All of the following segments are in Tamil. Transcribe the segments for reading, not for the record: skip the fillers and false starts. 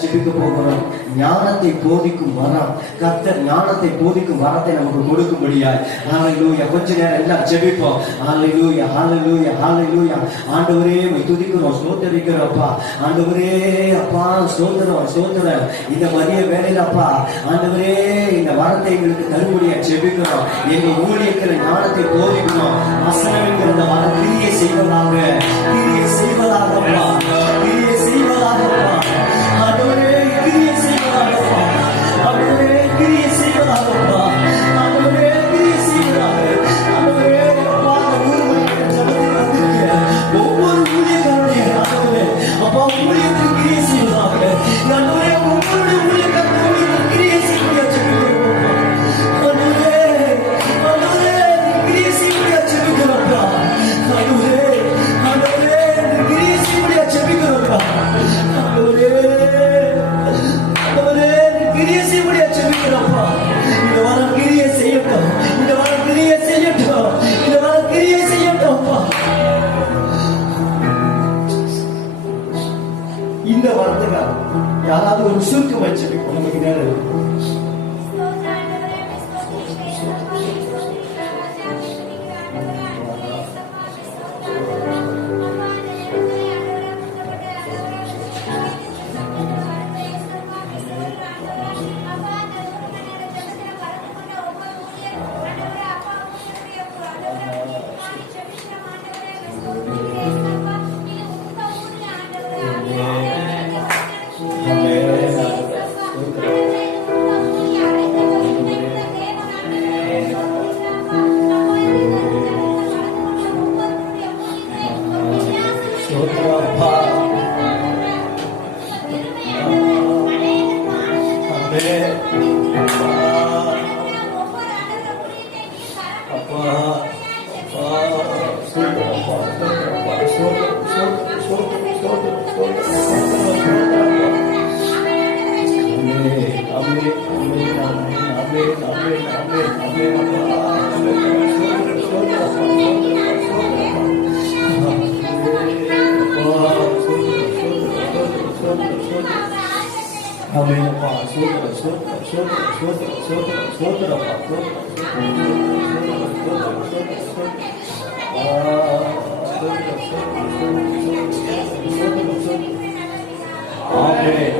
ஜெபிக்க போகிறோம். ஞானத்தை போதிக்கும் வரம், கர்த்தர் ஞானத்தை போதிக்கும் வரத்தை நமக்கு கொடுக்கும்படியாய். ஹalleluya. கொஞ்ச நேரம் எல்லாம் ஜெபிப்போம். ஹalleluya ஹalleluya ஹalleluya. ஆண்டவரே உம்மை துதிக்கிறோம், ஸ்தோத்திரிக்கிறோம் அப்பா. ஆண்டவரே அப்பா ஸ்தோத்திரம் ஸ்தோத்திரம். இந்த மதிய வேளையில அப்பா ஆண்டவரே இந்த வரத்தை எங்களுக்கு தரும்படியாய் ஜெபிக்கிறோம். எங்க ஊழியர்கள் ஞானத்தை போதிக்கணும். வசனம் என்கிற இந்த வரம் கிரியை செய்வதாக, கிரியை செய்வதாக அப்பா, கிரியை செய்வதாக அப்பா. ஆண்டவரே கிரியை செய்வதாகப்பா, ஆண்டவரே கிரியை செய்வதாகப்பா, ஆண்டவரே கிரியை செய்வதாக. ஆண்டவரே அப்பா ஜபத்தில் வந்திருக்கிற ஒவ்வொரு ஊழியர்களுடைய ஆண்டவரே அப்பா ஊழியத்தில் கிரியை செய்வதாக. ஆண்டவரே ஒவ்வொரு ஊழியர்களுடைய கிரியை செய்வதாக ஜெபிக்கிறோம். ஆண்டவரே ஆண்டவரே கிரியை செய்வதாக ஜெபிக்கிறோம். ஆண்டவரே ஆண்டவரே கிரியை செய்வதாக ஜெபிக்கிறோம். ஆண்டவரே இந்த வார்த்தைகள் யாராவது ஒரு சுருக்கம் வச்சு நமக்கு நேரம்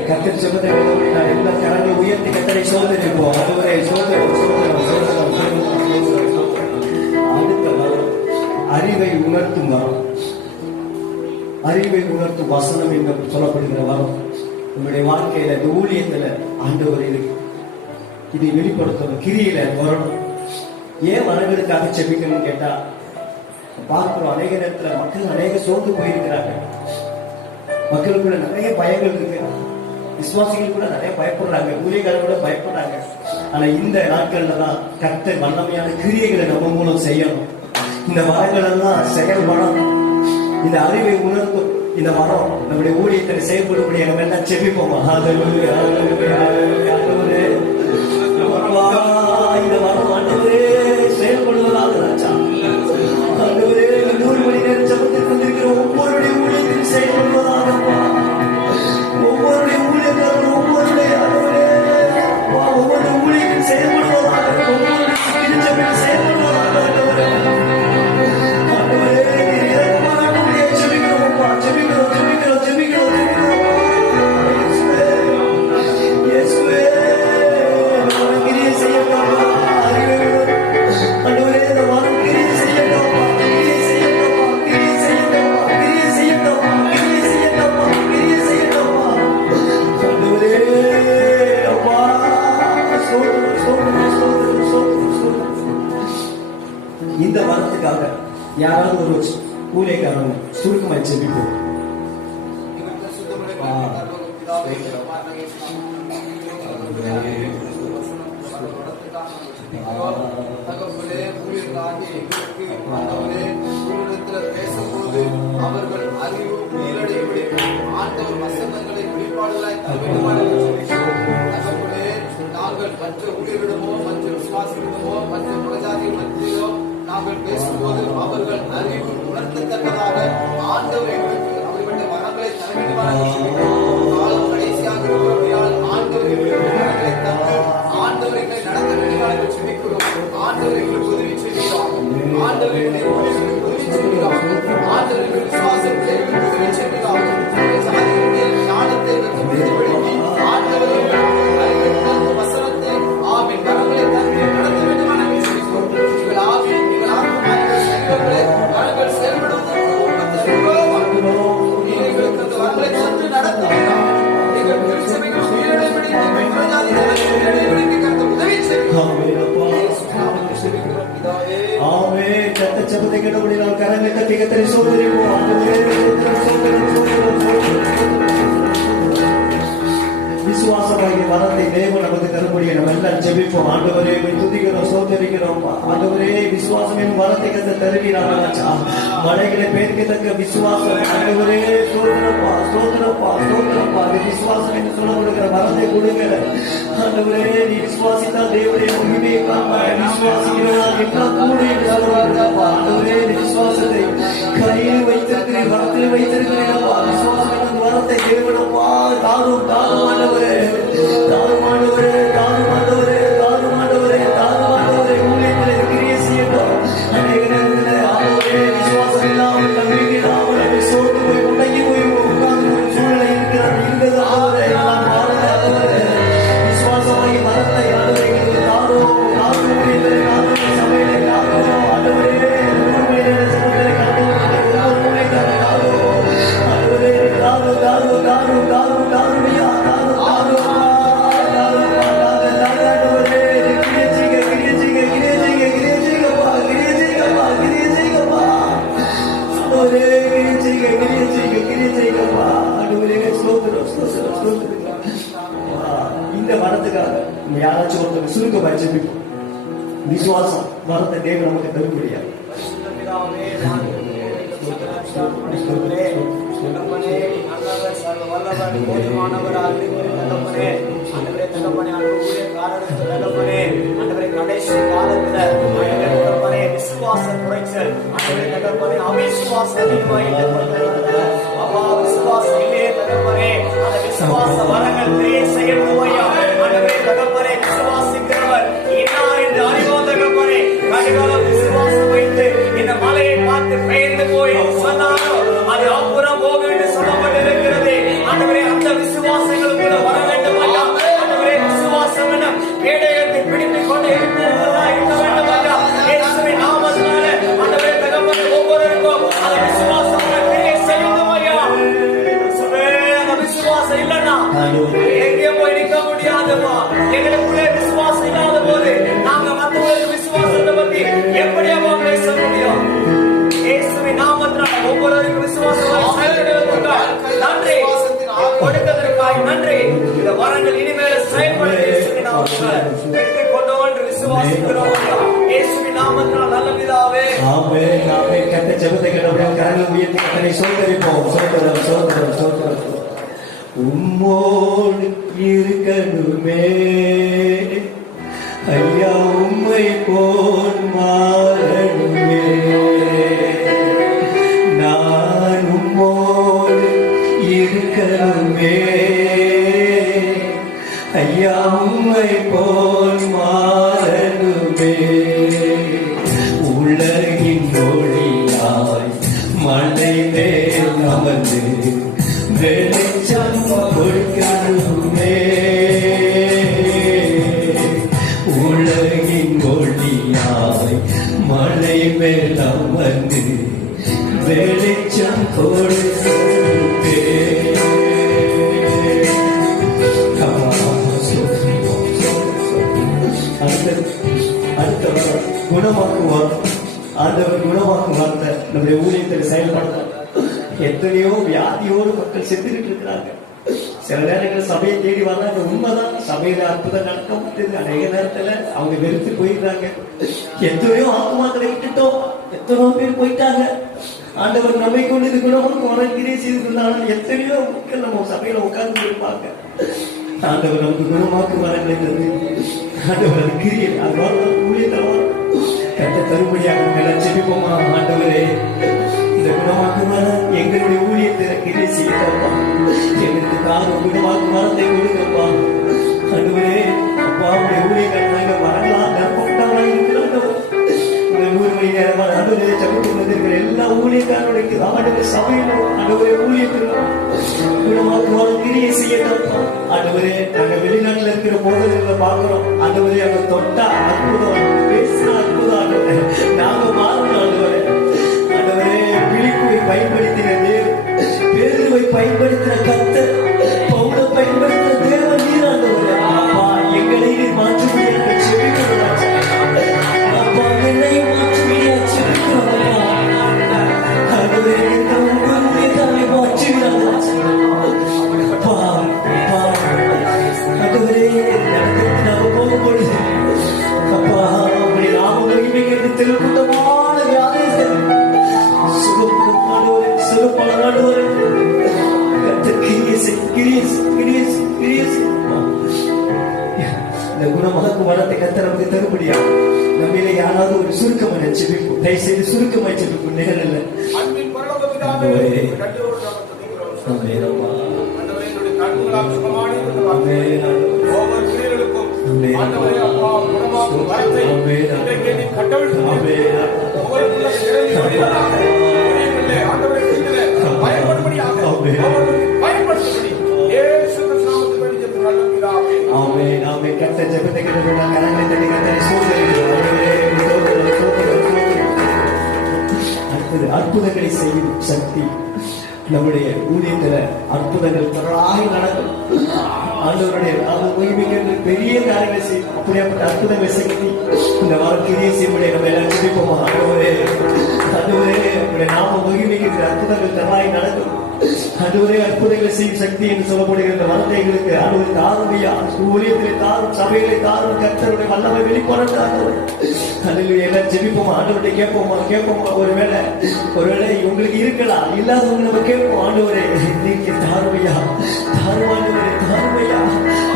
கர்த்தர் சொல்வதை எல்லா கரங்களை உயர்த்தி கர்த்தரை சோதரிப்போம். அதுவரை அடுத்த வரம் அறிவை உணர்த்தும் வரம், அறிவை உணர்த்தும் வசனம் என்று சொல்லப்படுகிற வரம் உங்களுடைய வாழ்க்கையில இந்த ஊழியத்துல ஆண்டவர் இதை வெளிப்படுத்தணும், கிரியில வரணும். ஏன் வரங்களுக்காக செபிக்கணும்னு கேட்டா பார்க்கிறோம் அநேக நேரத்துல மக்கள் அநேக சோர்ந்து போயிருக்கிறாங்க. மக்களுக்குள்ள நிறைய பயங்கள் இருக்கு, விசுவாசிகள் கூட நிறைய பயப்படுறாங்க, ஊழியர்கள் கூட பயப்படுறாங்க. ஆனா இந்த நாட்கள்ல தான் கர்த்தர் வல்லமையான கிரியைகளை நம்ம மூலம் செய்யணும். இந்த வரங்கள் எல்லாம் செயல்படணும். இந்த அறிவை உணர்த்தும் இந்த வரம் நம்முடைய ஊழியத்தில் செயல்படும்படி நம்ம எல்லாம் செபிப்போமா? இந்த வரம் ஆண்டவரே செயல்படுவதாக ஆண்டவரே 100 மணி நேரம் ஜபத்தில் கொண்டிருக்கிற ஒவ்வொருடைய ஊழியத்தில் செயல்படுவதாக, ஒவ்வொருடைய ஊழியர்கள் ஒவ்வொருடைய ஒவ்வொரு ஊழியத்தில் செயல்படுவதாக, ஒவ்வொரு செயல்படுவதாக. இந்த வரத்துக்காக யாராவது ஒரு ஊழியக்காரங்க சுருக்கமாய் செபிப்போம். பேசும்போது அவர்கள் அறிவு நீரடையுடைய ஆண்டவர் வசனங்களை வெளிப்பாடுகளாய் நாங்கள் மற்ற ஊழியரிடமோ மற்ற விசுவாசிகளிடமோ மற்ற பிரஜாதி மத்தியிலோ நாங்கள் பேசும்போது அவர்கள் அறிவு உணர்த்தத்தக்கதாக ஆண்டவர் எங்களுக்கு அப்படிப்பட்ட வரங்களை தலைமையிடுவார்கள். காலம் கடைசியாக விசுவாசமாகிய வரத்தை தேவன் நமக்கு தரும்படிய நம்ம எல்லாம் ஜெபிப்போம். ஆண்டவரே துதிக்கிறோம், சோதரிக்கிறோம். ஆண்டவரே விசுவாசம் வரத்தை கத்த தருவீராச்சா. மலைகளை பேர்க்கத்தக்க விசுவாசம். ஆண்டவரே சோதரப்பா, சோதரப்பா, சோதரப்பா. விசுவாசம் என்று சொல்ல கொடுக்கிற வரத்தை கொடுங்க. ஆண்டவரே நீ விசுவாசித்தா தேவனுடைய மகிமையை காண்பாய். விசுவாசிக்கிறவர்கள் எல்லாம் கூட என்று சொல்லுவார்களப்பா. ஆண்டவரே விசுவாசத்தை கையில் வைத்திருக்கிறேன், வரத்தில் வைத்திருக்கிறேன்ப்பா. விசுவாசம் வரத்தை தேவனப்பா தாரும் தாரும் ஆண்டவரே, தாரும் ஆண்டவரே, தாரும் ஆண்டவரே, தாரும் ஆண்டவரே, தாரும் ஆண்டவரே. ஊழியத்தில் கிரியை செய்யட்டும். அநேக நேரத்தில் ஆண்டவரே விசுவாசம் இல்லாமல் நம்பிக்கை இல்லாமல் சோர்ந்து போய் முடங்கி போய் உட்கார்ந்து ஒரு சூழ்நிலை இருந்தது. ஆண்டவரே எல்லாம் மாறுதே. விசுவாசமாகி வரத்தை ஆண்டவரே எங்களுக்கு தாரும், தாரும் ஊழியத்தில் தாரும், சபையிலே தாரும். ஆண்டவரே சபையிலே கண்டு ஒவ்வொரு ஊழியக்கார தாரும். ஆண்டவரே தாரும், தாரும், தாரும், தாரும், தாருமையா, தாரும், தாரும், தாரும், ஆண்டவரே கிரியை செய்க, கிரியை செய்க, கிரியை செய்க, கிரியை செய்கப்பா, கிரியை செய்கப்பா, கிரியை செய்கப்பா. ஆண்டவரே கிரியை செய்க, கிரியை செய்க, கிரியை செய்கப்பா. ஆண்டவரே ஸ்தோத்திரம், ஸ்தோத்திரம், ஸ்தோத்திரம். இந்த வரத்துக்காக யாராச்சும் ஒருத்தர் சுருக்க ஜெபிப்போம். விசுவாசம் வரத்தை தேவன் நமக்கு தர முடியாது. கடைசி காலத்துல விசுவாச குறைச்சல் அவிசுவாசம் விசுவாசம் இல்லையே தகப்பனே. அந்த விசுவாச வரங்கள் கிரியை செய்யணும் ஐயா. ஆண்டவரே தகப்பனே விசுவாசிக்கிறவர் இன்னார் என்று அறிவோம் தகப்பனே. கடிகாலம் விசுவாசம் வைத்து இந்த மலையை பார்த்து பெயர்ந்து போய் சொன்னாரோ அது அப்புறம் போக என்று சொல்லப்பட்டிருக்கிறது. ஆண்டவரே அந்த விசுவாசங்களுக்கு வர வேண்டும் ஐயா. ஆண்டவரே விசுவாசம் என கேடயத்தை பிடித்துக் கொண்டு இருக்க வேண்டும் ஐயா. இயேசுவின் நாமத்தினால ஆண்டவரே தகப்பனே ஒவ்வொருவருக்கும் அந்த விசுவாசம் கிரியை செய்யணும் ஐயா. அந்த விசுவாசம் இல்லைன்னா எங்கே போய் நிற்க முடியாதுப்பா. எங்களுக்குள்ளே விசுவாசம் இல்லாத போது நாங்க மற்றவங்களுக்கு விசுவாசத்தை பத்தி எப்படியா பேச முடியும்? இயேசுவின் நாமத்தினால ஒவ்வொருவருக்கும் விசுவாசம் நன்றி கொடுத்ததற்காக நன்றி. இந்த வரங்கள் இனிமேல் செயல்படுத்த இயேசுவின் நாமத்தினால கொண்டு விசுவாசிக்கிறோம். இயேசுவின் நாமத்தினால் நல்ல பிதாவே ஆமென், ஆமென். கர்த்தர் ஜெபத்தை கேட்டவுடன் கரங்களை உயர்த்தி கர்த்தரை ஸ்தோத்திரிப்போம். ஸ்தோத்திரம், ஸ்தோத்திரம், ஸ்தோத்திரம். உம்மோடு இருக்கணுமே ஐயா, உம்மை போல் மாறணுமே. நான் உம்மோடு இருக்கணுமே ஐயா, உம்மை போல் மாறணுமே. உலகின் ஒளியாய் மழை மேல் அமர்ந்து வெளிச்சம் கொடுக்கணுமே. உலகின் ஒளியாய் மழை மேல் அமர்ந்து வெளிச்சம் கொடுக்கணுமே. அடுத்தவர் குணமாக்குவார். ஆண்டவர் குணமாக்கும் வார்த்தை நம்முடைய ஊழியத்தில் செயல்படுத்த. எத்தனையோ வியாதியோடு மக்கள் செத்துக்கிட்டு இருக்கிறாங்க. சில நேரங்கள் சபையை தேடி வர்றாங்க. உண்மைதான், சபையில அற்புதம் நடக்க மாட்டேது. அநேக நேரத்துல அவங்க வெறுத்து போயிடுறாங்க. எத்தனையோ ஆத்மாக்களை விட்டுட்டோம், எத்தனையோ பேர் போயிட்டாங்க. ஆண்டவர் நம்மை கொண்டு இது குணமாக்கும் வரக்கிரே செய்திருந்தாலும் எத்தனையோ மக்கள் நம்ம சபையில உட்கார்ந்து இருப்பாங்க. ஆண்டவர் நமக்கு குணமாக்கும் வரங்களை தந்து ஆண்டவர் கிரியை ஊழியத்தவா கட்ட தரும்படியாக மேல ஜெபிப்போமா. ஆண்டவரே இந்த குணமாக்கும் வர எங்களுடைய ஊழியத்தை கிரியை செய்யப்பா. எங்களுக்கு தாரும் குணமாக்கும் வரத்தை கொடுக்கப்பா. ஆண்டவரே அப்பா உடைய ஊழியர்கள் நாங்க வரலாம் கற்பட்டவராக இருக்கிறாங்க. இந்த 100 மணி நேரம் ஆண்டவரே ஜெபத்துக்கு வந்திருக்கிற எல்லா ஊழியக்காரர்களுக்கு ஆண்டவரே சபையில ஆண்டவரே ஊழியத்திலும் குணமாக்கும் வர கிரியை செய்யட்டும். ஆண்டவரே நாங்க வெளிநாட்டுல இருக்கிற போதகங்களை பார்க்கிறோம். ஆண்டவரே அவங்க தொட்டா அற்புதம், பேசினா அற்புதம். நாங்க மாறணும் ஆண்டவரே. ஆண்டவரே பிலிப்பை பயன்படுத்தினது, பேதுருவை பயன்படுத்தின கர்த்தர், பவுலை பயன்படுத்துற தேவன் நீர் ஆண்டவரே. அப்பா எங்களை நீர் மாற்றும்படி எங்களை செபிக்கிறோம் ராஜா. அப்பா என்னை மாற்றும்படி செபிக்கிறோம் அப்பா. ஆண்டவரே இந்த உங்களுடைய தன்னை மாற்றுகிறார் ராஜா. அப்பா அப்பா ஆண்டவரே நாம போகும்பொழுது அப்பா உங்களுடைய நாம மகிமைக்கு திருக்கூட்டமான வியாதிகள் சுகப்படும் ஆண்டவரே, சுகப்படும் ஆண்டவரே. இந்த குணமாக்கும் வரத்தை கர்த்தர் நமக்கு தரும்படியா நம்மிலே யாராவது ஒரு சுருக்கமான ஜெபிப்போம். தயவு செய்து சுருக்கமாய் ஜெபிப்போம். நேரம் இல்லை. அற்புதங்களை செய்யும் சக்தி நம்முடைய ஊழியத்துல அற்புதங்கள் தொடராக நடக்கும். ஆண்டவருடைய மகிமைக்கு பெரிய காரியங்களை செய்யும். அப்படியாப்பட்ட அற்புதங்கள் சக்தி இந்த வாழ்க்கையே செய்ய நம்ம எல்லாம் ஜெபிப்போமா? ஆண்டவரே அதுவரே உங்களுடைய நாம மகிமைக்கு அற்புதங்கள் தொடராக நடக்கும். அதுவரை அற்புதங்களை செய்யும் சக்தி என்று சொல்லப்படுகிற இந்த வார்த்தைகளுக்கு ஆண்டவர் தாருமையா ஊழியத்திலே தாரும், சபையிலே தாரும், கர்த்தருடைய வல்லமை வெளிப்படட்டாங்க. அதில் எல்லாம் ஜெபிப்போமா? ஆண்டவரை கேட்போமா? ஒருவேளை உங்களுக்கு இருக்கலாம், இல்லாதவங்க நம்ம கேட்போம். ஆண்டவரே நீங்க தாருமையா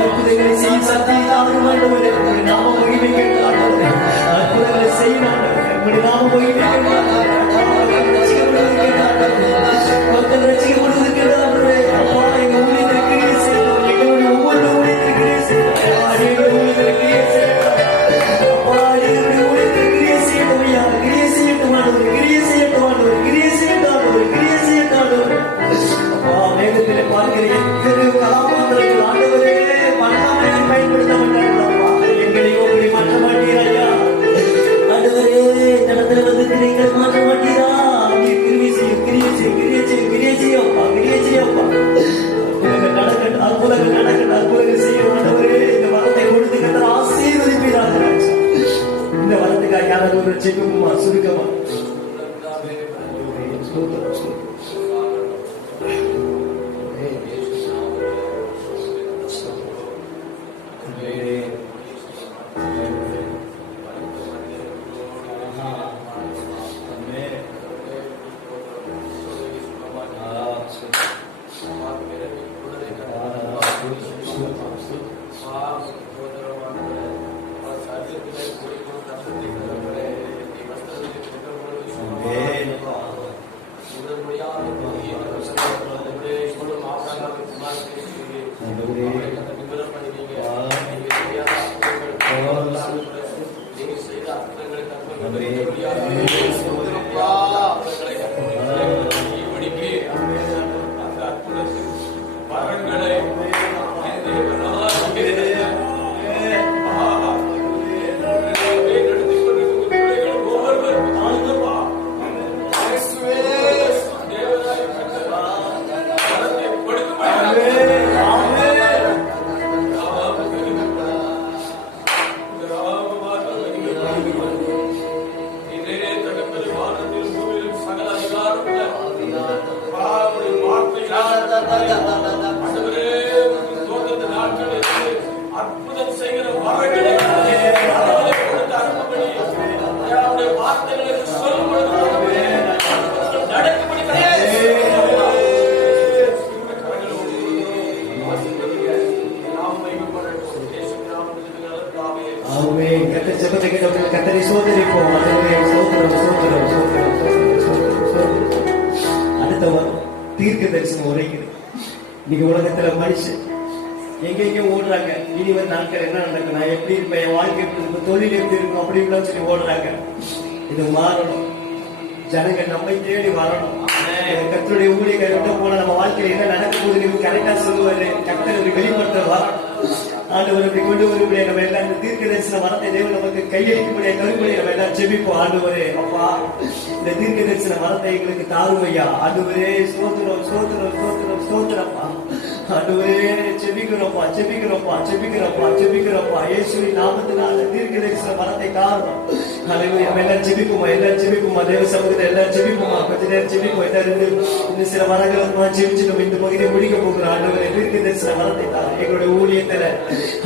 அற்புதங்களை செய்யும் சக்தி தாரும் ஆண்டவரே. உங்களுடைய நாம மகிமை கேட்டு ஆண்டவரே அற்புதங்களை செய்யும் ஆண்டவரே. உங்களுடைய நாம மகிமை ஜெபிப்போமா? சுருக்கமா கர்த்தரை சோதரிப்போம். அடுத்த தீர்க்க தரிசனம் உரைக்குது. இன்னைக்கு உலகத்துல மனுஷன் எங்கெங்க ஓடுறாங்க. இனி ஒரு நாட்கள் என்ன நடக்கும், நான் எப்படி இருப்பேன், என் வாழ்க்கை எப்படி இருக்கும், தொழில் எப்படி இருக்கும் அப்படின்னு சொல்லி ஓடுறாங்க. இது மாறணும். ஜனங்கள் நம்மை தேடி வரணும். கர்த்தருடைய ஊழியக்காரர்கிட்ட போன நம்ம வாழ்க்கையில என்ன நடக்க போகுது கரெக்டா சொல்லுவாரு. கர்த்தர் வெளிப்படுத்த வரணும். ஆண்டவர் இப்படி கொண்டு வரும்படியா நம்ம எல்லாம் இந்த தீர்க்க தரிசன வரத்தை தேவன் நமக்கு கையளிக்கும்படியா கரும்படியா நம்ம எல்லாம் ஜெபிப்போம். ஆண்டவரே அப்பா இந்த தீர்க்க தரிசன வரத்தை எங்களுக்கு தாருமையா. ஆண்டவரே ஸ்தோத்திரம் ஸ்தோத்திரம் ஸ்தோத்திரம் ஸ்தோத்திரப்பா. ஆண்டவரே ஜெபிக்கிறோம்ப்பா, ஜெபிக்கிறோம்ப்பா, ஜெபிக்கிறோம்ப்பா, ஜெபிக்கிறோம்ப்பா. இயேசுவின் நாமத்தினால தீர்க்கதரிசன வரத்தை காரணம். ஹல்லேலூயா. எல்லாம் ஜெபிப்போமா, எல்லாம் ஜெபிப்போமா. தேவ சமூகத்தில் எல்லாம் ஜெபிப்போமா. கொஞ்ச நேரம் ஜெபிப்போம். இன்னும் சில வரங்கள் ஜெபிச்சு இந்த பகுதியை முடிக்க போகிறோம். ஆண்டவரே தீர்க்கதரிசன வரத்தை தான் எங்களுடைய ஊழியத்துல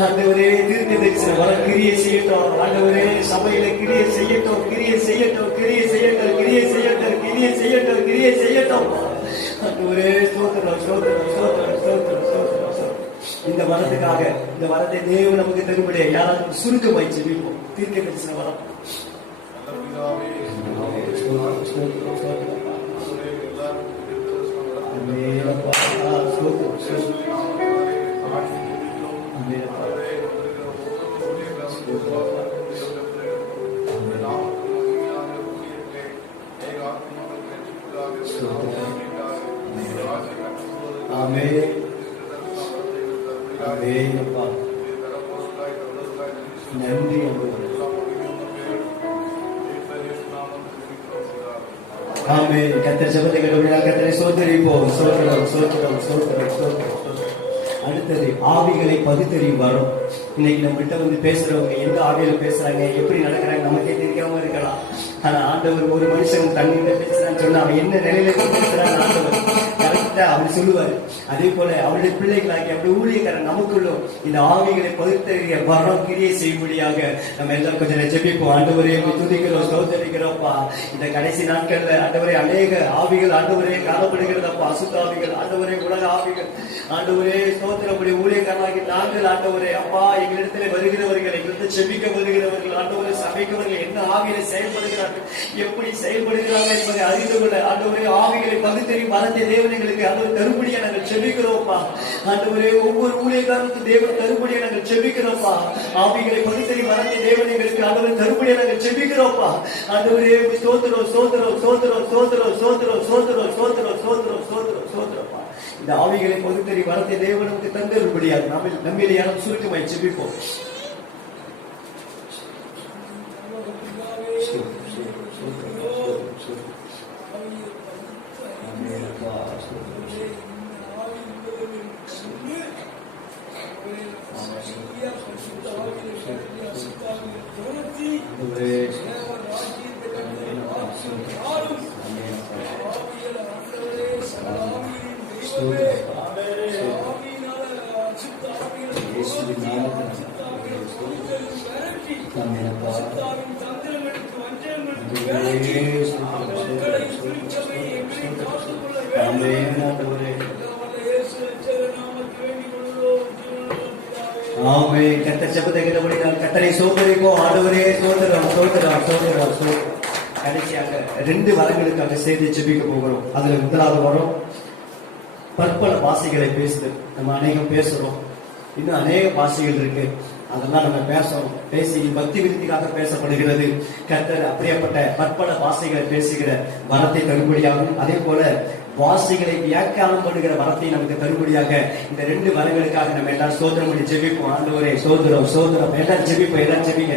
ஆண்டவரே தீர்க்கதரிசன வரம் கிரியை செய்யட்டும். ஆண்டவரே சபையில கிரியை செய்யட்டும், கிரியை செய்யட்டும், கிரியை செய்யட்டும், கிரியை செய்யட்டும், கிரியை செய்யட்டும், கிரியை செய்யட்டும். ஆண்டவரே ஸ்தோத்திரம், ஸ்தோத்திரம், ஸ்தோத்திரம், ஸ்தோத்திரம், ஸ்தோத்திரம், ஸ்தோத்திரம். இந்த வரத்துக்காக இந்த வரத்தை தேவன் நமக்கு தரும்படியா யாராவது சுருக்கமாய் ஜெபிப்போம். தீர்க்கதரிசன வரம். நன்றி. ஆமென். கர்த்தர் ஜெபத்தை கேட்டபடியால் கர்த்தரை ஸ்தோத்திரிப்போம். ஸ்தோத்திரம், ஸ்தோத்திரம், ஸ்தோத்திரம், ஸ்தோத்திரம். அடுத்தது ஆவிகளை பகுத்தறிவு வரும். இன்னைக்கு நம்ம கிட்ட வந்து பேசுறவங்க எந்த ஆவியில பேசுறாங்க, எப்படி நடக்கிறாங்க நமக்கே தெரியாம இருக்கலாம். ஆனா ஆண்டவர் ஒரு மனுஷன் தன்னிட்ட பேசுறான்னு சொன்னா அவன் என்ன நிலையில பேசுறான்னு ஆண்டவர் கரெக்டா அவர் சொல்லுவாரு. அதே போல அவருடைய பிள்ளைகளாகி அவருடைய ஊழியக்காரன் நமக்குள்ளும் இந்த ஆவிகளை பகுத்தறிய வரம் கிரியை செய்யும்படியாக நம்ம எல்லாம் கொஞ்சம் ஜெபிப்போம். ஆண்டவரே துதிக்கிறோம், ஸ்தோத்திரிக்கிறோம்ப்பா. இந்த கடைசி நாட்கள்ல ஆண்டவரே அநேக ஆவிகள் ஆண்டவரே காணப்படுகிறதப்பா. அசுத்த ஆவிகள் ஆண்டவரே, உலக ஆவிகள் ஆண்டவரே ஸ்தோத்திரப்படி ஊழியக்காரனாகி நாங்கள் ஆண்டவரே அப்பா எங்களிடத்துல வருகிறவர்கள், எங்களிடத்தில் செபிக்க வருகிறவர்கள் ஆண்டவரே சபைக்கிறவர்கள் என்ன ஆவிகளை செயல்படுகிறார்கள், எப்படி செயல்படுகிறார்கள் என்பதை அறிந்து கொள்ள ஆண்டவரே ஆவிகளை பகுத்தறியும் வரத்தை தேவன் எங்களுக்கு ஆண்டவர் தரும்படியா நாங்கள் செபிக்கிறோம்ப்பா. ஆண்டவரே ஒவ்வொரு ஊழியக்காரனுக்கு தேவன் தரும்படியா நாங்கள் செபிக்கிறோம்ப்பா. ஆவிகளை பகுத்தறியும் வரத்தை தேவன் எங்களுக்கு ஆண்டவர் தரும்படியா நாங்கள் செபிக்கிறோம்ப்பா. ஆண்டவரே ஸ்தோத்திரம், ஸ்தோத்திரம், ஸ்தோத்திரம், ஸ்தோத்திரம், ஸ்தோத்திரம், ஸ்தோத்திரம், ஸ்தோத்திரம், ஸ்தோத்திரம், ஸ்தோத்திரம், ஸ்தோத்திரப்பா. இந்த ஆவிகளை பகுத்தறி வரத்தை தேவன் நமக்கு தந்தரும்படியாக நம்மிலே யாரும் சுருக்கமாய் ஜெபிப்போம். கர்த்தரை சோதரிப்போம். ஆண்டவரே ஸ்தோத்திரம், ஸ்தோத்திரம், ஸ்தோத்திரம், ஸ்தோத்திரம். கடைசியாக 2 வரங்களுக்காக சேர்த்து ஜெபிக்க போகிறோம். அதுல முதலாவது வரும் பற்பல பாஷைகளை பேசுதல். நம்ம அநேகம் பேசுறோம், இன்னும் அநேக பாஷைகள் இருக்கு, அதெல்லாம் நம்ம பேசணும். பேசி பக்தி விருத்திக்காக பேசப்படுகிறது. கர்த்தர் அப்படியேப்பட்ட பற்பல பாஷைகளை பேசுகிற வரத்தை தரும்படியாகும். அதே போல வாசிகளை வியாக்கியானம் பண்ணுகிற வரத்தை நமக்கு தரும்படியாக இந்த 2 வரங்களுக்காக நம்ம எல்லாரும் ஸ்தோத்திரம் பண்ணி ஜெபிப்போம். ஆண்டவரே ஸ்தோத்திரம், ஸ்தோத்திரம். எல்லாரும் ஜெபிப்போம், எல்லாரும் ஜெபிங்க.